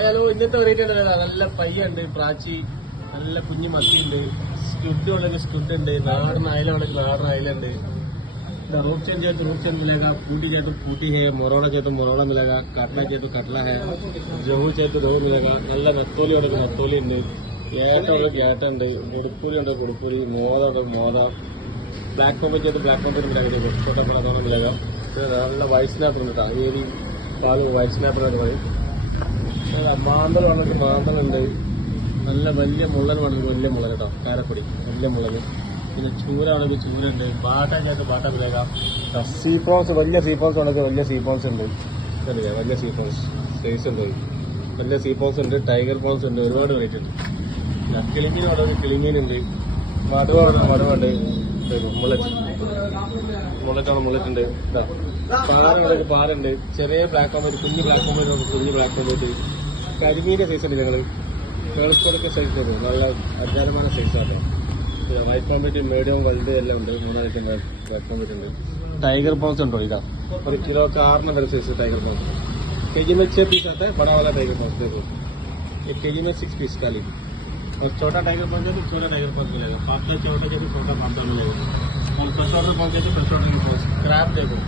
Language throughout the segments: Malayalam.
ഹലോ, ഇന്നത്തെ വെറൈറ്റി ഉണ്ട്. നല്ല പയ്യുണ്ട്, പ്രാച്ചി, നല്ല കുഞ്ഞു മത്തിയുണ്ട്, സ്റ്റുഡ് ഉണ്ടെങ്കിൽ സ്റ്റുഡ് ഉണ്ട്, നാടൻ അയല ഉണ്ടെങ്കിൽ നാടൻ അയലുണ്ട്. रूप चेंज मिलेगा, पूटी चाहिए तो पूटी है, मोरोड़ा चाहिए तो मोरोड़ा मिलेगा, काटला चाहिए तो काटला है, रोहू चाहिए तो रोहू मिलेगा. നല്ല നത്തോലി ഉണ്ടെങ്കിൽ നത്തോലി ഉണ്ട്, ഏട്ട ഉണ്ടെങ്കിൽ ഏട്ട ഉണ്ട്, उड़पुरी उണ്ടെങ്കിൽ उड़पुरी, मोदा उണ്ടെങ്കിൽ मोदा, ब्लैक पम्पर चाहिए तो ब्लैक पम्पर मिलेगा, छोटा बड़ा दोनों मिलेगा. നല്ല വൈറ്റ് സ്നാപ്പർ ഉണ്ട് കേട്ടോ, ഈ പാല് വൈറ്റ് സ്നാപ്പർ എന്ന് പറയും. മാന്തൽ ഉണ്ടെങ്കിൽ മാന്തലുണ്ട്, നല്ല വലിയ മുള്ളൻ വേണമെങ്കിൽ വലിയ മുള്ളൻ കേട്ടോ, കാരപ്പൊടി വലിയ മുള്ളൻ. പിന്നെ ചൂര ആണെങ്കിൽ ചൂരുണ്ട്, ബാട്ട ചേർത്ത് ബാട്ട മിലേगा. സീ പ്രോൺസ് വലിയ സീ പ്രോൺസ് ഉണ്ടെങ്കിൽ വലിയ സീ പ്രോൺസ് ഉണ്ട്, അറിയില്ലേ, വലിയ സീ പ്രോൺസ് സൈസ് ഉണ്ട്, വലിയ സീ പ്രോൺസ് ഉണ്ട്, ടൈഗർ പ്രോൺസ് ഉണ്ട്, ഒരുപാട് വെറൈറ്റി ഉണ്ട്. കിളിമീൻ ഉണ്ടെങ്കിൽ കിളിമീനുണ്ട്, മടുവാണ് മടുവുണ്ട്, മുള്ളറ്റാണ് മുള്ളറ്റുണ്ട്, പാറുണ്ടെങ്കിൽ പാറുണ്ട്, ചെറിയ ബ്ലാക്ക് ആകുമ്പോൾ കുഞ്ഞ് ബ്ലാക്ക് ആകുമ്പോൾ കുഞ്ഞ് ബ്ലാക്ക് ആകുമ്പോൾ. കരിമീൻ്റെ സൈസ് ഉണ്ട്, ഞങ്ങൾ കേൾക്കൊക്കെ സൈസ് തരും, നല്ല അജാരமான സൈസാണ്. വൈറ്റ് കോമ്പറ്റ് മീഡിയം വലുത് എല്ലാം ഉണ്ട്, മൂന്നായിട്ട് വൈറ്റ് കോമ്പറ്റ് ഉണ്ട്. टाइगर प्रॉन्स उनको इधर और किलो का 8 नंबर से टाइगर प्रॉन्स केजी में 6 पीस आता है, बड़ा वाला टाइगर प्रॉन्स देखो, एक केजी में 6 पीस खाली. और छोटा टाइगर प्रॉन्स है तो छोटा टाइगर प्रॉन्स मिलेगा, पातला छोटा जो छोटा पातला मिलेगा. और फ्रेशवाटर प्रॉन्स है तो फ्रेशवाटर की प्रॉन्स. क्रैब देखो,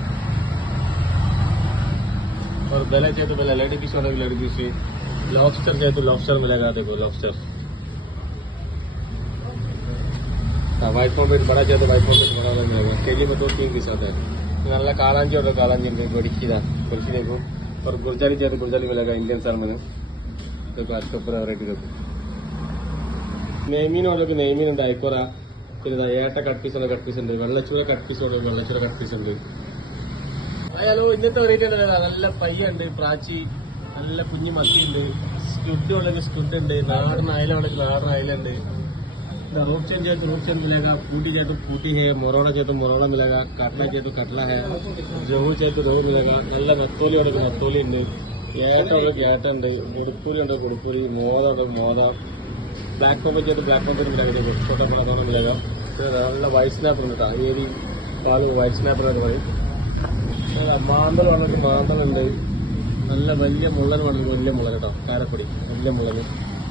और बेला चाहिए तो बेला, लेडी फिश वाला लेडी फिश, लॉबस्टर चाहिए तो लॉबस्टर मिलेगा, देखो लॉबस्टर. वाइट पॉम्पेट बड़ा चाहिए तो वाइट पॉम्पेट बड़ा वाला मिलेगा, केजी में 2-3 पीस आता है. नल्ला कालांजी और कालांजी बड़ीदा बड़ी देखो. और गुरजाली चाहिए तो गुरजाली मिलेगा, इंडियन सालमन देखो, आज का पूरा वैरायटी देखो. നെയ്മീൻ ഉണ്ടെങ്കിൽ നെയ്മീൻ ഉണ്ട്, ഐക്കോറ, പിന്നെ ഏട്ട കട്ട് പീസ് ഉണ്ട്, വെള്ളച്ചൂര കട്ട് പീസ് ഉണ്ടെങ്കിൽ വെള്ളച്ചൂര കട്ട് പീസ് ഉണ്ട്. ഹലോ, ഇന്നത്തെ വെറൈറ്റി ഉണ്ട്. നല്ല പയ്യുണ്ട്, പ്രാച്ചി, നല്ല കുഞ്ഞു മത്തിയുണ്ട്, സ്റ്റുഡ് ഉണ്ടെങ്കിൽ സ്റ്റുഡ് ഉണ്ട്, നാടൻ അയല ഉണ്ടെങ്കിൽ നാടൻ അയലുണ്ട്. रूप चेंज मिलेगा, पूटी चाहिए तो पूटी है, मोरोड़ा चाहिए तो मोरोड़ा मिलेगा, काटला चाहिए तो काटला है, रोहू चाहिए तो रोहू मिलेगा. നല്ല നത്തോലി ഉണ്ടെങ്കിൽ നത്തോലി ഉണ്ട്, ഏട്ട ഉണ്ടെങ്കിൽ ഏട്ട ഉണ്ട്, उड़पुरी उണ്ടെങ്കിൽ उड़पुरी, मोदा उണ്ടെങ്കിൽ मोदा, ब्लैक पम्पर चाहिए तो ब्लैक पम्पर मिलेगा, छोटा बड़ा दोनों मिलेगा. നല്ല വൈറ്റ് സ്നാപ്പർ ഉണ്ട് കേട്ടോ, ഈ പാല് വൈറ്റ് സ്നാപ്പർ എന്ന് പറയും. മാന്തൽ ഉണ്ടെങ്കിൽ മാന്തലുണ്ട്, നല്ല വലിയ മുള്ളൻ വേണമെങ്കിൽ വലിയ മുള്ളൻ കേട്ടോ, കാരപ്പൊടി വലിയ മുള്ളൻ.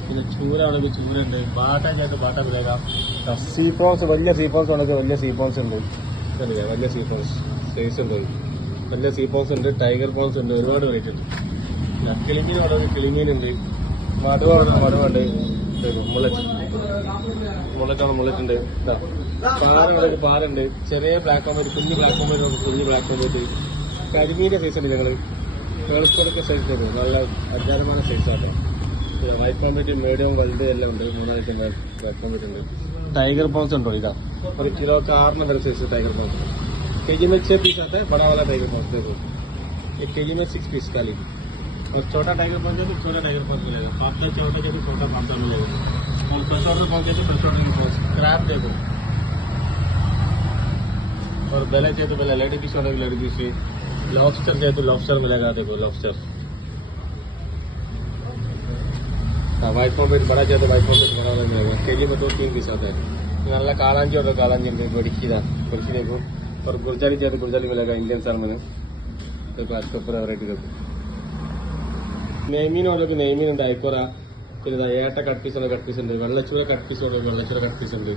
പിന്നെ ചൂര ആണെങ്കിൽ ചൂരുണ്ട്, ബാട്ട ചേർത്ത് ബാട്ട മിലേगा. സീ പ്രോൺസ് വലിയ സീ പ്രോൺസ് ഉണ്ടെങ്കിൽ വലിയ സീ പ്രോൺസ് ഉണ്ട്, അറിയില്ലേ, വലിയ സീ പ്രോൺസ് സൈസ് ഉണ്ട്, വലിയ സീ പ്രോൺസ് ഉണ്ട്, ടൈഗർ പ്രോൺസ് ഉണ്ട്, ഒരുപാട് വെറൈറ്റി ഉണ്ട്. കിളിമീൻ ഉണ്ടെങ്കിൽ കിളിമീനുണ്ട്, മടുവാണ് മടുവുണ്ട്, മുള്ളറ്റാണ് മുള്ളറ്റുണ്ട്, പാറുണ്ടെങ്കിൽ പാറുണ്ട്, ചെറിയ ബ്ലാക്ക് ആകുമ്പോൾ കുഞ്ഞ് ബ്ലാക്ക് ആകുമ്പോൾ കുഞ്ഞ് ബ്ലാക്ക് ആകുമ്പോൾ. കരിമീൻ്റെ സൈസ് ഉണ്ട്, ഞങ്ങൾ കേൾക്കൊക്കെ സൈസ് തരും, നല്ല അജാരமான സൈസാണ്. വൈറ്റ് കോമ്പറ്റ് മീഡിയം വലുത് എല്ലാം ഉണ്ട്, മൂന്നായിട്ട് വൈറ്റ് കോമ്പറ്റ് ഉണ്ട്. टाइगर प्रॉन्स उनको इधर और किलो का 8 नंबर से टाइगर प्रॉन्स, केजी में 6 पीस आता है, बड़ा वाला टाइगर प्रॉन्स देखो, एक केजी में 6 पीस खाली. और छोटा टाइगर प्रॉन्स है तो छोटा टाइगर प्रॉन्स मिलेगा, पातला छोटा जो छोटा पातला मिलेगा. और फ्रेशवाटर प्रॉन्स है तो फ्रेशवाटर की प्रॉन्स. क्रैब देखो, और बेला चाहिए तो बेला, लेडी फिश वाला लेडी फिश, लॉबस्टर चाहिए तो लॉबस्टर मिलेगा, देखो लॉबस्टर. वाइट पॉम्पेट बड़ा चाहिए तो वाइट पॉम्पेट बड़ा वाला मिलेगा, केजी में 2-3 पीस आता है. नल्ला कालांजी और कालांजी बड़ीदा बड़ी देखो. और गुरजाली चाहिए तो गुरजाली मिलेगा, इंडियन सालमन देखो, आज का पूरा वैरायटी देखो. നെയ്മീൻ ഉണ്ടെങ്കിൽ നെയ്മീൻ ഉണ്ട്, ഐക്കോറ, പിന്നെ ഏട്ട കട്ട് പീസ് ഉണ്ട്, വെള്ളച്ചൂര കട്ട് പീസ് ഉണ്ടെങ്കിൽ വെള്ളച്ചൂര കട്ട് പീസ് ഉണ്ട്.